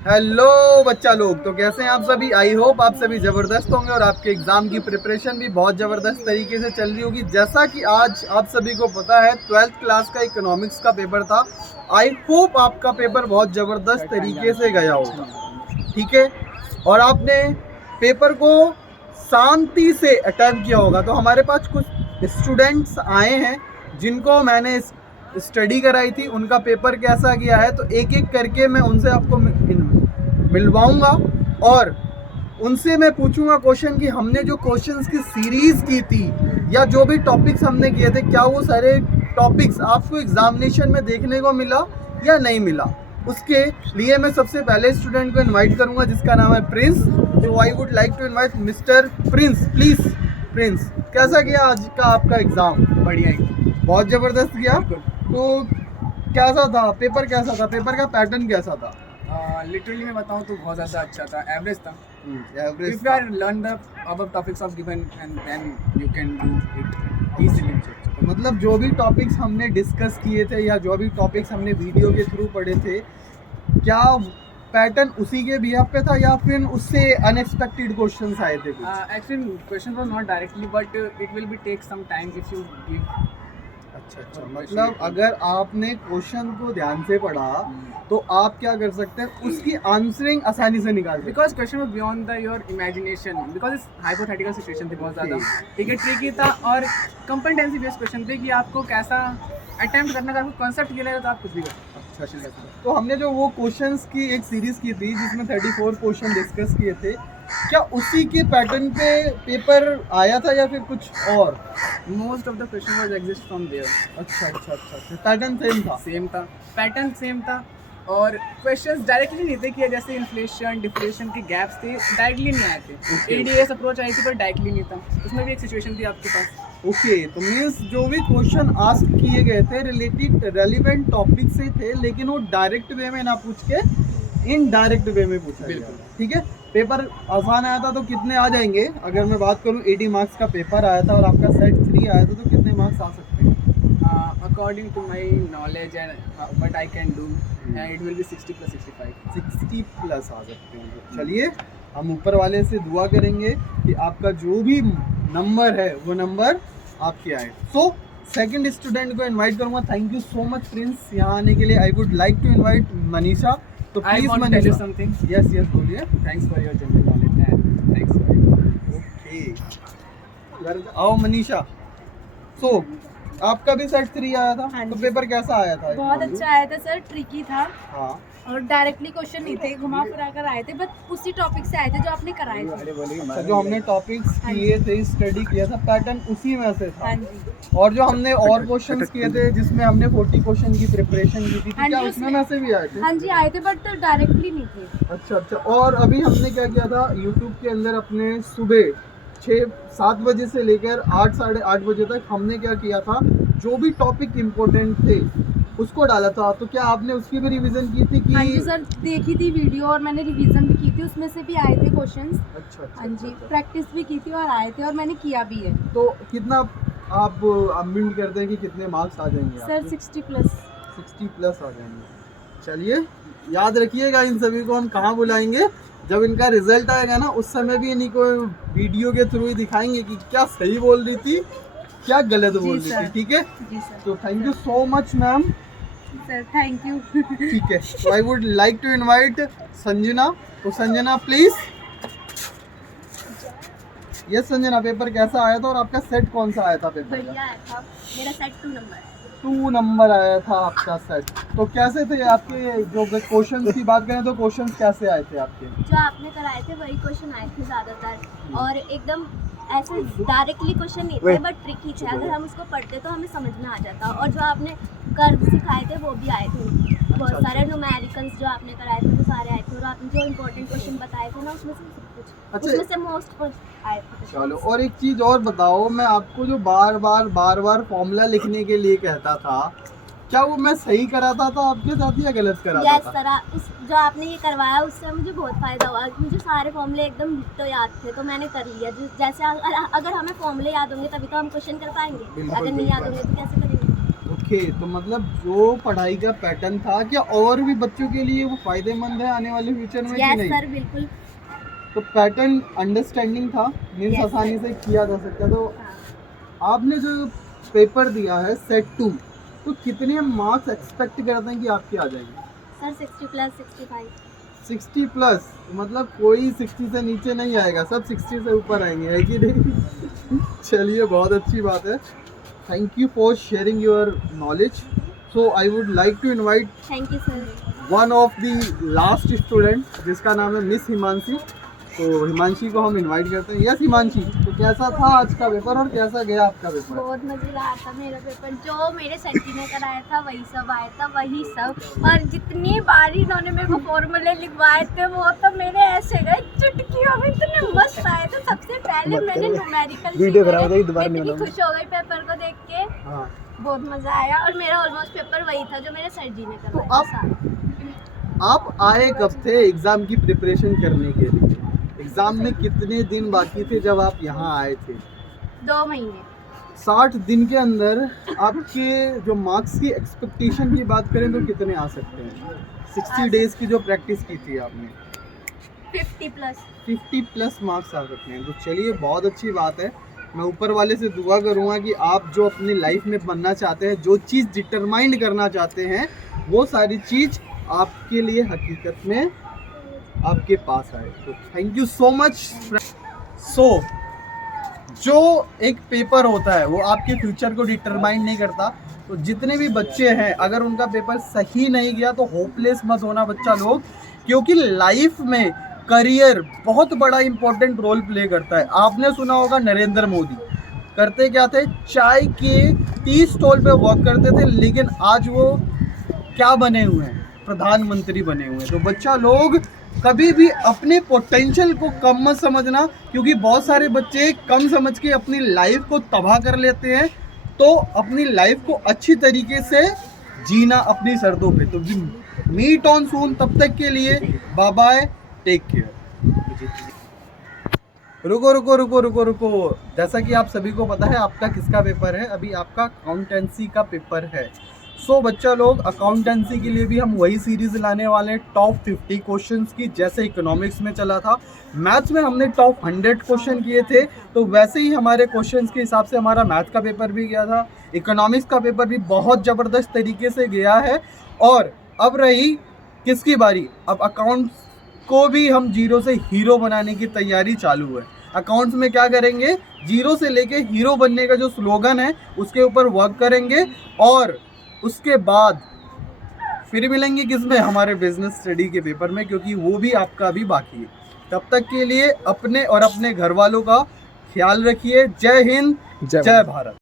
Hello बच्चा लोग, तो कैसे हैं आप सभी। आई होप आप सभी ज़बरदस्त होंगे और आपके एग्ज़ाम की प्रिपरेशन भी बहुत ज़बरदस्त तरीके से चल रही होगी। जैसा कि आज आप सभी को पता है 12th क्लास का इकोनॉमिक्स का पेपर था। आई होप आपका पेपर बहुत ज़बरदस्त तरीके से गया होगा, ठीक है, और आपने पेपर को शांति से अटेम्प्ट किया होगा। तो हमारे पास कुछ स्टूडेंट्स आए हैं जिनको मैंने स्टडी कराई थी, उनका पेपर कैसा गया है तो एक एक करके मैं उनसे आपको मिलवाऊंगा और उनसे मैं पूछूंगा क्वेश्चन कि हमने जो क्वेश्चंस की सीरीज की थी या जो भी टॉपिक्स हमने किए थे, क्या वो सारे टॉपिक्स आपको एग्जामिनेशन में देखने को मिला या नहीं मिला। उसके लिए मैं सबसे पहले स्टूडेंट को इनवाइट करूंगा जिसका नाम है प्रिंस। तो I would like to invite mister Prince, please. Prince, कैसा गया आज का आपका एग्जाम? बढ़िया, बहुत ज़बरदस्त गया। तो कैसा था पेपर, कैसा था पेपर का पैटर्न कैसा था? लिटरली मैं बताऊं तो बहुत ज़्यादा अच्छा था, एवरेज था। Average If you are learn the above topics of given and then you can do it easily. मतलब जो भी टॉपिक्स हमने डिस्कस किए थे या जो भी टॉपिक्स हमने वीडियो के थ्रू पढ़े थे, क्या पैटर्न उसी के बिहाफ पे था या फिर उससे अनएक्सपेक्टेड क्वेश्चंस आए थे कुछ? Actually, question was not directly, but it will be take some time if you give. अच्छा, मतलब अगर आपने क्वेश्चन को ध्यान से पढ़ा तो आप क्या कर सकते हैं, उसकी आंसरिंग आसानी से निकाल सकते हैं। Because question was beyond your imagination. Because it's hypothetical situation थी बहुत ज़्यादा, ठीक है, ट्रिकी था और competency based question थे कि आपको कैसा अटेम्प्ट करना का कॉन्सेप्ट क्लियर है तो आप कुछ भी कर। अच्छा, तो हमने जो वो क्वेश्चंस की एक सीरीज की थी जिसमें 34 क्वेश्चन डिस्कस किए थे, क्या उसी के पैटर्न पे पेपर आया था या फिर कुछ और? Most of the question was exist from there. अच्छा, पैटर्न सेम था। पैटर्न सेम था और क्वेश्चंस डायरेक्टली नहीं थे कि जैसे इन्फ्लेशन डिफ्लेशन के गैप्स थे, डायरेक्टली नहीं आए थे। एडीएस अप्रोच आई थी पर डायरेक्टली नहीं था, उसमें भी एक सिचुएशन थी आपके पास। ओके, तो मीन्स जो भी क्वेश्चन आस्क किए गए थे रिलेटेड रेलिवेंट टॉपिक से थे, लेकिन वो डायरेक्ट वे में ना पूछ के इनडायरेक्ट वे में पूछा गया। ठीक है, पेपर आसान आया था तो कितने आ जाएंगे? अगर मैं बात करूं 80 मार्क्स का पेपर आया था और आपका सेट 3 आया था तो कितने मार्क्स आ सकते हैं? According to my knowledge and what I can do, it will be 60 + 65। 60 plus आ सकते हैं। चलिए, हम ऊपर वाले से दुआ करेंगे कि आपका जो भी नंबर है वो नंबर आपके आए। सो सेकंड स्टूडेंट को इनवाइट करूंगा। Thank you so much Prince यहाँ आने के लिए। I would like to invite Manisha. तो I please want to tell you something. Yes बोलिए। Thanks for your general knowledge and thanks for your. Okay, आओ मनीषा। सो आपका भी सेट 3 आया था। हाँ तो जी। पेपर कैसा आया था? बहुत अच्छा आया था सर, ट्रिकी था हाँ, और डायरेक्टली क्वेश्चन नहीं थे, घुमा फिरा कर आए थे, बस उसी टॉपिक से आए थे जो आपने कराए थे। अच्छा, जो हमने टॉपिक्स हाँ किए थे, स्टडी किया था, पैटर्न उसी में से था। हाँ जी, और जो हमने और क्वेश्चंस किए थे जिसमें हमने 40 क्वेश्चन की प्रिपरेशन की थी, हाँ क्या जी, उसमें में से भी आए थे? हाँ जी आए थे, बट डायरेक्टली नहीं थे। अच्छा, और अभी हमने क्या किया था यूट्यूब के अंदर, अपने सुबह 6-7 बजे से लेकर 8 साढ़े 8 बजे तक हमने क्या किया था, जो भी टॉपिक इम्पोर्टेंट थे उसको डाला था। तो क्या आपने उसकी भी रिवीजन की थी कि? हाँ जी सर, देखी थी वीडियो और मैंने रिवीजन भी की थी, उसमें से भी आए थे क्वेश्चंस। अच्छा, हाँ जी, प्रैक्टिस भी की थी और आए थे और मैंने किया भी है। तो कितना आप उम्मीद करते हैं कि कितने मार्क्स आ जाएंगे सर आपके? 60 प्लस। 60 प्लस आ जाएंगे। चलिए, याद रखिएगा, इन सभी को हम कहाँ बुलाएंगे, जब इनका रिजल्ट आएगा ना उस समय भी इन्हीं को वीडियो के थ्रू ही दिखाएंगे कि क्या सही बोल रही थी, क्या गलत बोल रही थी। ठीक है, जी सर। तो thank you so much ma'am. Sir thank you. ठीक है, तो I would like to invite Sanjana. तो Sanjana please. Yes Sanjana, paper कैसा आया था और आपका सेट कौन सा आया था पेपर? बढ़िया आया था, मेरा सेट 2 नंबर है। 2 नंबर आया था आपका सेट। तो कैसे थे आपके, जो क्वेश्चंस की बात करें तो क्वेश्चंस कैसे आए थे आपके? जो आपने कराए थे वही क्वेश्चन आए थे ज़्यादातर, और एकदम ऐसे डायरेक्टली क्वेश्चन नहीं थे बट ट्रिकी थे। अगर हम उसको पढ़ते तो हमें समझ में आ जाता। और जो आपने कर्व सिखाए थे वो भी आए थे, बहुत सारे न्यूमेरिकल्स जो आपने कराए थे वो सारे आए थे, और आपने जो इम्पोर्टेंट क्वेश्चन बताए थे ना उसमें से सब कुछ, अच्छा। उसमें से मोस्ट आए थे। चलो, और एक चीज और बताओ, मैं आपको जो बार बार फॉर्मूला लिखने के लिए कहता था, क्या वो मैं सही कराता था आपके साथ या गलत कराता यस था? सर, उस जो आपने ये करवाया उससे मुझे बहुत फ़ायदा हुआ। मुझे सारे फॉर्मूले एकदम तो याद थे तो मैंने कर लिया। जैसे अगर हमें फॉर्मूले याद होंगे तभी तो हम क्वेश्चन कर पाएंगे, बिल्कुल, अगर नहीं याद होंगे तो कैसे करेंगे। देखे तो मतलब जो पढ़ाई का पैटर्न था, क्या और भी बच्चों के लिए वो फायदेमंद है आने वाले फ्यूचर में कि यस नहीं? सर बिल्कुल। तो पैटर्न अंडरस्टैंडिंग था, मीन्स Yes, आसानी sir. से किया जा सकता। तो हाँ। आपने जो पेपर दिया है सेट 2, तो कितने मार्क्स एक्सपेक्ट करते हैं कि आपके आ जाएंगे? Sir 60 plus 65। 60 प्लस, मतलब कोई 60 से नीचे नहीं आएगा, सब 60 से ऊपर आएंगे, है कि नहीं? चलिए, बहुत अच्छी बात है। Thank you for sharing your knowledge. So I would like to invite thank you sir. One of the last student जिसका नाम है मिस हिमांशी। तो हिमांशी को हम इनवाइट करते हैं। यस हिमांशी, तो कैसा था आज का पेपर और कैसा गया आपका पेपर? बहुत मज़ेदार था मेरा पेपर। जो मेरे सर जी ने कराया था वही सब आया था, वही सब। और जितनी बार इन्होंने मेरे को फॉर्मूले लिखवाए थे वो तो मेरे ऐसे गए चुटकियों में, इतने मस्त आए थे। सबसे पहले मैंने न्यूमेरिकल वीडियो खराब हो गई, दोबारा नहीं इतनी बनाऊंगा। खुश हो गई पेपर को देख के, हाँ, बहुत मज़ा आया। और मेरा ऑलमोस्ट पेपर वही था जो मेरे सर जी ने तो कराया आप आए कब थे एग्ज़ाम की प्रिपरेशन करने के लिए? एग्ज़ाम में कितने दिन बाकी थे जब आप यहाँ आए थे? 2 महीने। 60 दिन के अंदर आपके जो मार्क्स की एक्सपेक्टेशन की बात करें तो कितने आ सकते हैं? 60 डेज़ की जो प्रैक्टिस की थी आपने, 50 प्लस। 50 प्लस मार्क्स आ सकते हैं। तो चलिए, बहुत अच्छी बात है। मैं ऊपर वाले से दुआ करूँगा कि आप जो अपनी लाइफ में बनना चाहते हैं, जो चीज़ डिटरमाइंड करना चाहते हैं, वो सारी चीज़ आपके लिए हकीकत में आपके पास आए। तो थैंक यू सो मच। सो जो एक पेपर होता है वो आपके फ्यूचर को डिटरमाइन नहीं करता। तो जितने भी बच्चे हैं, अगर उनका पेपर सही नहीं गया तो होपलेस मत होना बच्चा लोग, क्योंकि लाइफ में करियर बहुत बड़ा इंपॉर्टेंट रोल प्ले करता है। आपने सुना होगा नरेंद्र मोदी करते क्या थे, चाय के टी स्टॉल पे वर्क करते थे, लेकिन आज वो क्या बने हुए हैं? प्रधानमंत्री बने हुए हैं। तो बच्चा लोग कभी भी अपने पोटेंशियल को कम मत समझना, क्योंकि बहुत सारे बच्चे कम समझ के अपनी लाइफ को तबाह कर लेते हैं। तो अपनी लाइफ को अच्छी तरीके से जीना अपनी शर्तों पे। तो मीट ऑन सून, तब तक के लिए बाय बाय, टेक केयर। रुको रुको रुको रुको रुको, जैसा कि आप सभी को पता है आपका किसका पेपर है? अभी आपका अकाउंटेंसी का पेपर है। सो बच्चा लोग, अकाउंटेंसी के लिए भी हम वही सीरीज लाने वाले हैं टॉप 50 क्वेश्चंस की, जैसे इकोनॉमिक्स में चला था। मैथ्स में हमने टॉप 100 क्वेश्चन किए थे, तो वैसे ही हमारे क्वेश्चंस के हिसाब से हमारा मैथ्स का पेपर भी गया था। इकोनॉमिक्स का पेपर भी बहुत ज़बरदस्त तरीके से गया है। और अब रही किसकी बारी? अब अकाउंट्स को भी हम जीरो से हीरो बनाने की तैयारी चालू है। अकाउंट्स में क्या करेंगे, जीरो से लेके हीरो बनने का जो स्लोगन है उसके ऊपर वर्क करेंगे। और उसके बाद फिर मिलेंगे किसमें? हमारे बिजनेस स्टडी के पेपर में, क्योंकि वो भी आपका अभी बाकी है। तब तक के लिए अपने और अपने घर वालों का ख्याल रखिए। जय हिंद, जय भारत।